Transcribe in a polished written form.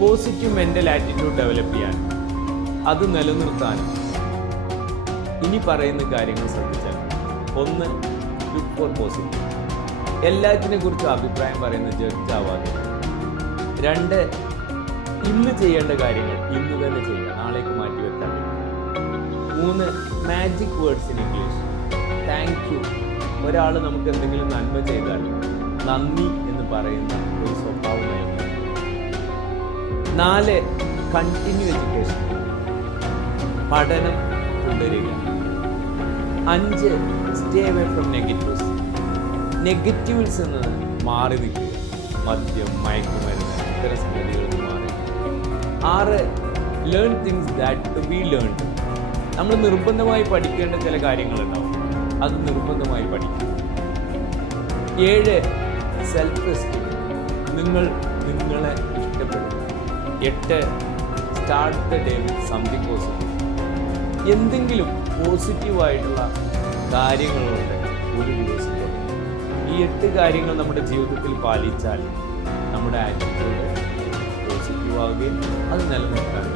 Positive mental attitude develop ചെയ്യാനും അത് നിലനിർത്താനും ഇനി പറയുന്ന കാര്യങ്ങൾ ശ്രദ്ധിച്ചാൽ, ഒന്ന്, ലുക്ക് ഫോർ പോസിറ്റീവ്. എല്ലാറ്റിനെ കുറിച്ചും അഭിപ്രായം പറയുന്ന ജഡ്ജ് ആവാതെ. രണ്ട്, ഇന്ന് ചെയ്യേണ്ട കാര്യങ്ങൾ ഇന്ന് തന്നെ ചെയ്യുക, നാളേക്ക് മാറ്റി വെക്കാൻ. മൂന്ന്, magic words in English. Thank you. ഒരാൾ നമുക്ക് എന്തെങ്കിലും നന്മ ചെയ്താൽ നന്ദി എന്ന് പറയുന്ന ഒരു സ്വഭാവമായിരിക്കും. നാല്, കണ്ടിന്യൂ എഡ്യൂക്കേഷൻ, പഠനം തുടരുക. അഞ്ച്, സ്റ്റേ അവേ ഫ്രം നെഗറ്റീവ്സ്. നെഗറ്റീവ്സിൽ നിന്ന് മാറി നിൽക്കുക, മദ്യം, മയക്കുമരുന്ന്, ഇത്തരം സംഗതികളിൽ നിന്ന് മാറി. ആറ്, learn things that to be learned. നമ്മൾ നിർബന്ധമായി പഠിക്കേണ്ട ചില കാര്യങ്ങളുണ്ടാവും, അത് നിർബന്ധമായി പഠിക്കും. ഏഴ്, സെൽഫ് എസ്റ്റീം, നിങ്ങൾ നിങ്ങളെ ഇഷ്ടപ്പെടും. എട്ട്, start the day with something positive. എന്തെങ്കിലും പോസിറ്റീവായിട്ടുള്ള കാര്യങ്ങളുണ്ട് ഒരു ദിവസം. ഈ 8 കാര്യങ്ങൾ നമ്മുടെ ജീവിതത്തിൽ പാലിച്ചാൽ നമ്മുടെ ആറ്റിറ്റ്യൂഡ് പോസിറ്റീവ് ആവുകയും അത് നിലനിർത്താൻ